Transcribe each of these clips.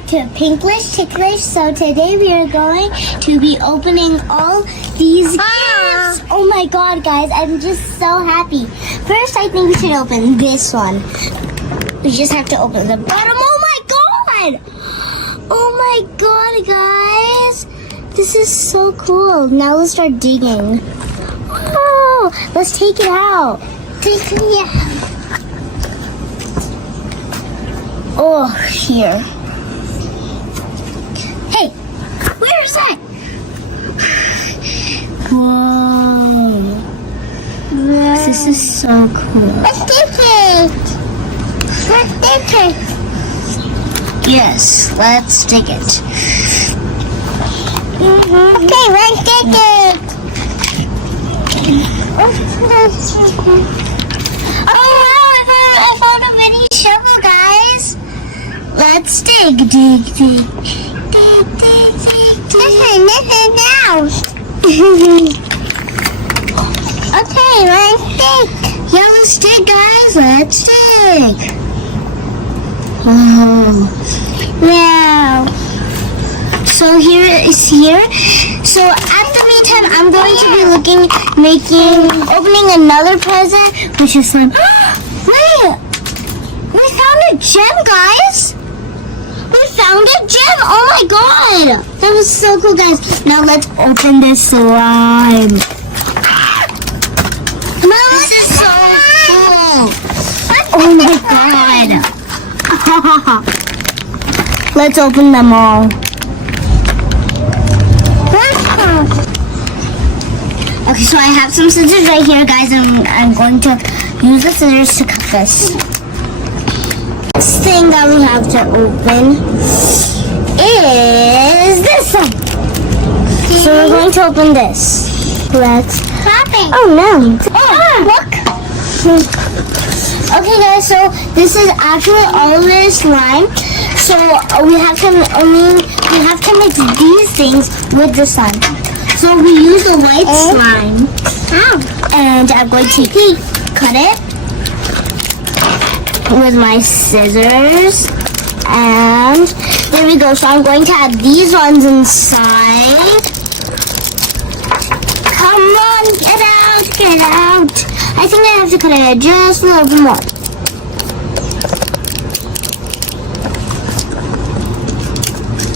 back to Pinklish Ticklish. So today we are going to be opening all these gifts. Oh my god, guys, I'm just so happy. First, I think we should open this one. We just have to open the bottom. Oh my god! Oh my god, guys. This is so cool. Now let's start digging. Oh, let's take it out. Take it out. Oh, here. Hey, where is that? Whoa. This is so cool. Let's take it. Let's take it. Yes, let's take it. Okay, let's take it. Oh wow, I found a mini shovel, guys. Let's dig, dig, dig. Dig, dig, dig, dig. Listen now. Okay, let's dig. Yeah, let's dig, guys. Let's dig. Wow. So here is here. So at the meantime, I'm going to be opening another present, which is fun. Wait, we found a gem, guys. We found a gem. Oh my god, that was so cool, guys. Now let's open this slime. This is so cool. Oh my god. Let's open them all. Okay, so I have some scissors right here, guys, and I'm going to use the scissors to cut this. Next thing that we have to open is this one. So we're going to open this. Let's pop it. Oh no. Oh, look. Okay, guys, so this is actually all of this slime. So we have to mix these things with the slime. So we use the white slime. And I'm going to cut it with my scissors. And there we go. So I'm going to add these ones inside. Come on, get out, get out. I think I have to cut it just a little bit more.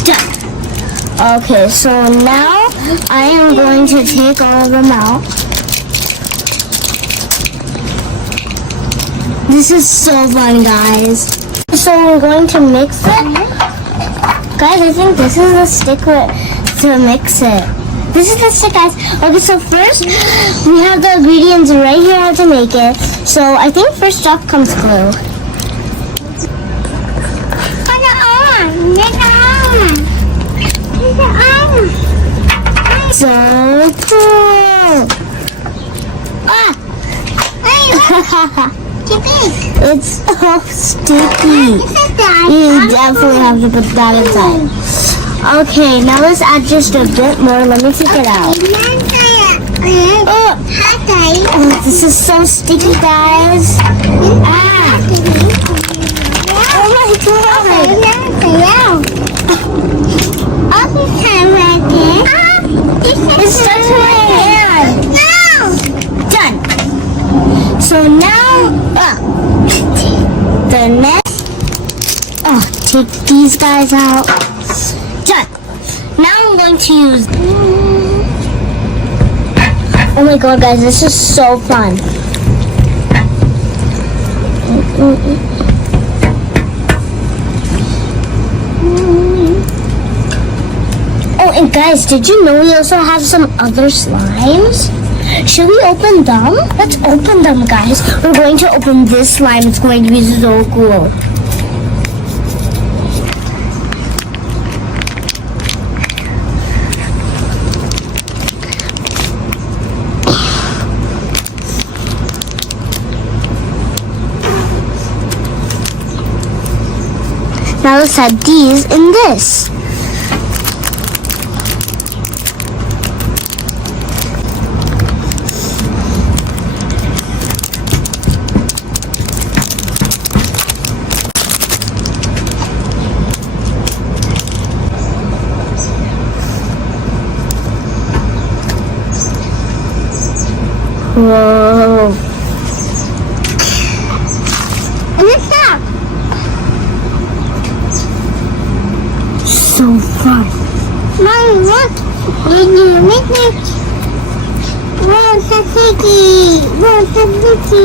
Done. Okay, so now I am going to take all of them out. This is so fun, guys. So we're going to mix it. Guys, I think this is the stick to mix it. This is the stick, guys. Okay, so first we have the ingredients right here how to make it. So I think first off comes glue. So cool. It's so sticky. You definitely have to put that inside. Okay, now let's add just a bit more. Let me take it out. Oh, this is so sticky, guys. Oh my god. It stuck to my hand. No! Done. So now, the next, take these guys out. Done. Now I'm going to use, oh my god, guys, this is so fun. Oh, and guys, did you know we also have some other slimes? Should we open them? Let's open them, guys. We're going to open this slime. It's going to be so cool. Now let's add these in this. Whoa. And it's up. So fun. Mommy, look. Whoa, Sasiki. Whoa, Sasiki.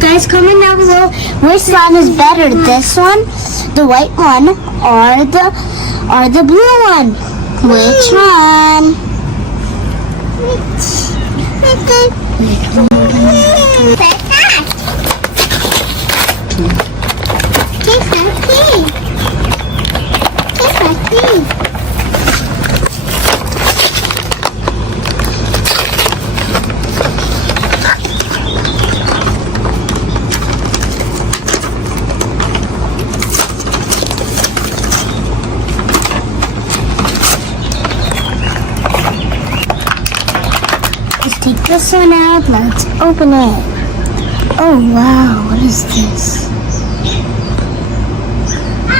Guys, comment down below which slime is better, this one, the white one, or the blue one. Which one? Take this one out. Let's open it. Oh wow, what is this?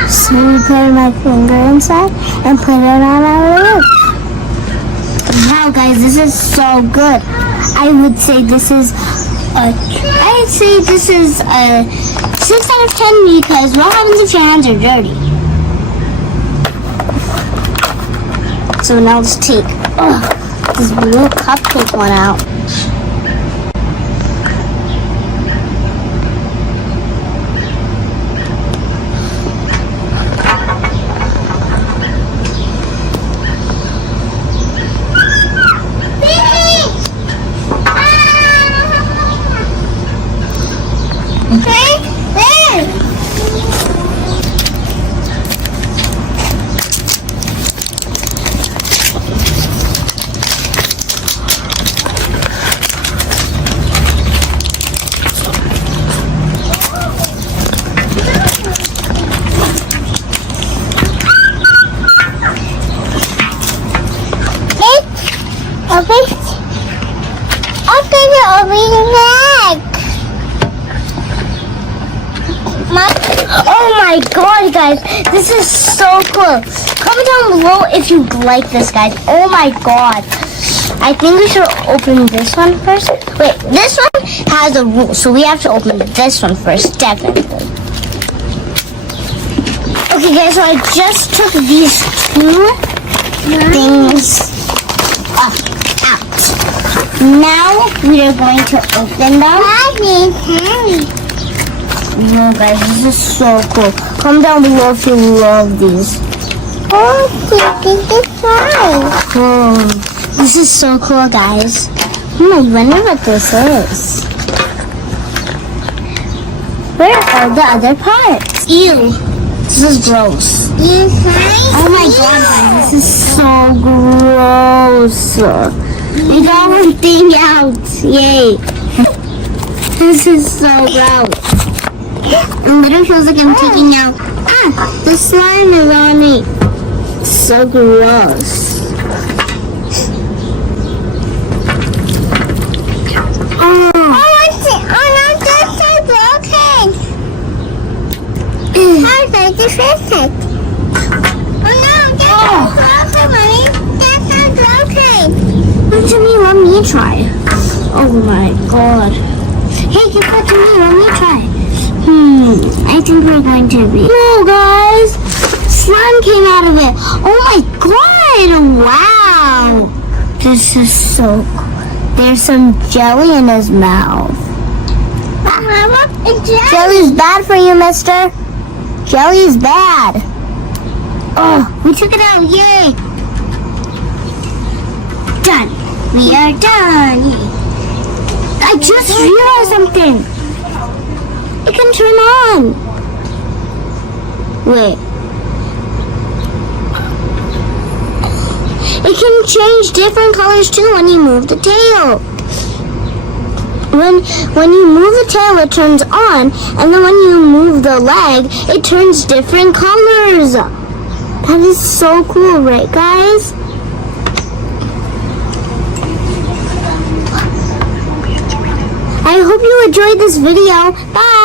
So we put my finger inside and put it on our lip. Wow guys, this is so good. I would say this is a 6 out of 10 because what happens if your hands are dirty? So now let's take this blue cupcake one out. Oh my god, guys, this is so cool. Comment down below if you like this, guys. Oh my god. I think we should open this one first. Wait, this one has a rule, so we have to open this one first, definitely. Okay, guys, so I just took these two things out. Now we are going to open them. No, guys, this is so cool. Comment down below if you love these. Oh, this is so cool, guys. I wonder what this is. Where are the other parts? Ew. This is gross. Oh my god, guys, this is so gross. We got one thing out. Yay. This is so gross. It literally feels like I'm taking out the slime is on me. So gross. Oh no, that's so broken. How's that defective? Oh no, that's so broken, Mommy. That's so broken. What do you mean? Let me try. Oh my god. Hey, give that to me. Let me try. I think we're going to be. No, guys. Slime came out of it. Oh my god. Wow. This is so cool. There's some jelly in his mouth. Mama, jelly's bad for you, mister. Jelly's bad. Oh, we took it out. Yay. Done. We are done. I just realized something. It can turn on. Wait. It can change different colors too when you move the tail. When you move the tail, it turns on, and then when you move the leg, it turns different colors. That is so cool, right, guys? enjoyed this video. Bye!